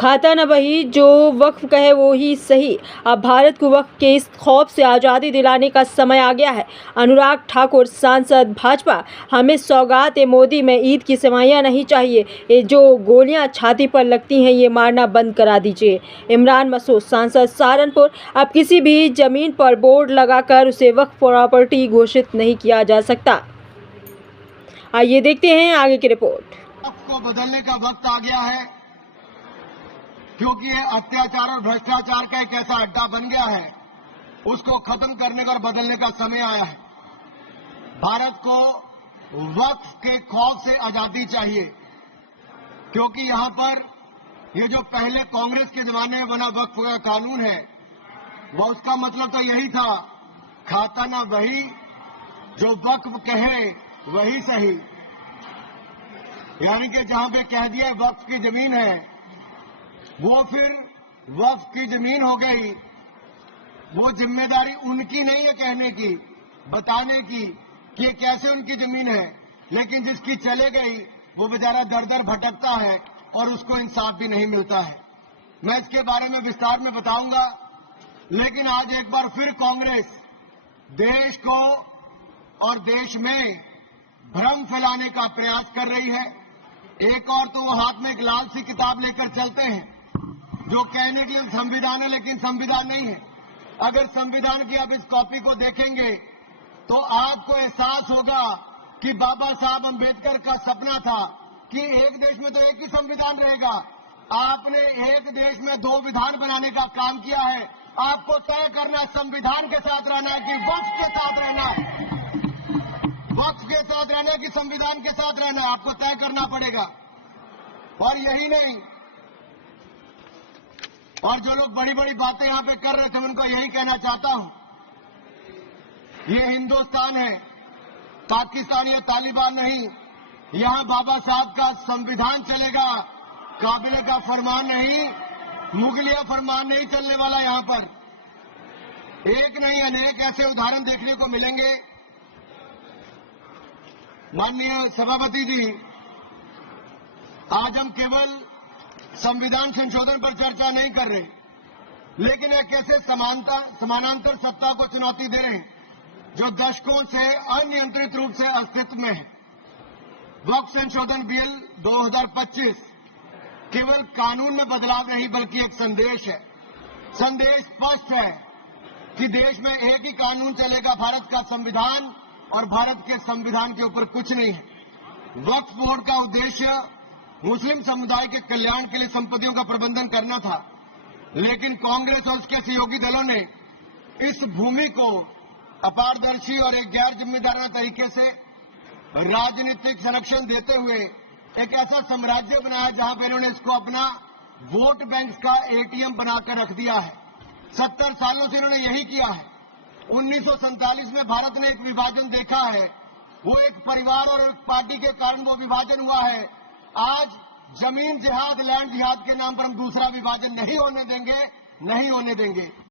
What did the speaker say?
खाता न वही जो वक्फ कहे वो ही सही। अब भारत को वक्फ के इस खौफ से आज़ादी दिलाने का समय आ गया है। अनुराग ठाकुर, सांसद भाजपा, हमें सौगात ए मोदी में ईद की सेवइयां नहीं चाहिए। ये जो गोलियां छाती पर लगती हैं ये मारना बंद करा दीजिए। इमरान मसूद, सांसद सहारनपुर, अब किसी भी जमीन पर बोर्ड लगाकर उसे वक्फ प्रॉपर्टी घोषित नहीं किया जा सकता। आइए देखते हैं आगे की रिपोर्ट। वक्फ को बदलने का वक्त आ गया है, क्योंकि ये अत्याचार और भ्रष्टाचार का एक ऐसा अड्डा बन गया है, उसको खत्म करने का और बदलने का समय आया है। भारत को वक्फ के खौफ से आजादी चाहिए, क्योंकि यहां पर ये जो पहले कांग्रेस के जमाने में बना वक्फ का कानून है, वह उसका मतलब तो यही था, खाता ना वही जो वक्फ कहे वही सही। यानी कि जहां पे कह दिया वक्फ की जमीन है, वो फिर वक्फ की जमीन हो गई। वो जिम्मेदारी उनकी नहीं है कहने की, बताने की कि ये कैसे उनकी जमीन है, लेकिन जिसकी चले गई वो बेचारा दर दर भटकता है और उसको इंसाफ भी नहीं मिलता है। मैं इसके बारे में विस्तार में बताऊंगा, लेकिन आज एक बार फिर कांग्रेस देश को और देश में भ्रम फैलाने का प्रयास कर रही है। एक और तो वो हाथ में एक लाल सी किताब लेकर चलते हैं, जो कहने के लिए संविधान है लेकिन संविधान नहीं है। अगर संविधान की आप इस कॉपी को देखेंगे तो आपको एहसास होगा कि बाबा साहब अंबेडकर का सपना था कि एक देश में तो एक ही संविधान रहेगा। आपने एक देश में दो विधान बनाने का काम किया है। आपको तय करना संविधान के साथ रहना है कि वक्फ के साथ रहना, वक्फ के साथ रहना कि संविधान के साथ रहना, आपको तय करना पड़ेगा। और यही नहीं, और जो लोग बड़ी बड़ी बातें यहां पे कर रहे थे उनको यही कहना चाहता हूं, ये हिंदुस्तान है, पाकिस्तान या तालिबान नहीं। यहां बाबा साहब का संविधान चलेगा, काबिले का फरमान नहीं, मुगलिया फरमान नहीं चलने वाला। यहां पर एक नहीं अनेक ऐसे उदाहरण देखने को मिलेंगे। माननीय सभापति जी, आज हम केवल संविधान संशोधन पर चर्चा नहीं कर रहे, लेकिन एक ऐसे समानांतर सत्ता को चुनौती दे रहे हैं जो दशकों से अनियंत्रित रूप से अस्तित्व में है। वक्फ संशोधन बिल 2025 केवल कानून में बदलाव नहीं बल्कि एक संदेश है। संदेश स्पष्ट है कि देश में एक ही कानून चलेगा, भारत का संविधान, और भारत के संविधान के ऊपर कुछ नहीं है। वक्फ बोर्ड का उद्देश्य मुस्लिम समुदाय के कल्याण के लिए संपत्तियों का प्रबंधन करना था, लेकिन कांग्रेस और उसके सहयोगी दलों ने इस भूमि को अपारदर्शी और एक गैर जिम्मेदाराना तरीके से राजनीतिक संरक्षण देते हुए एक ऐसा साम्राज्य बनाया जहां पे इन्होंने इसको अपना वोट बैंक का एटीएम बनाकर रख दिया है। 70 सालों से इन्होंने यही किया है। 1947 में भारत ने एक विभाजन देखा है, वो एक परिवार और एक पार्टी के कारण वो विभाजन हुआ है। आज जमीन जिहाद, लैंड जिहाद के नाम पर हम दूसरा विभाजन नहीं होने देंगे, नहीं होने देंगे।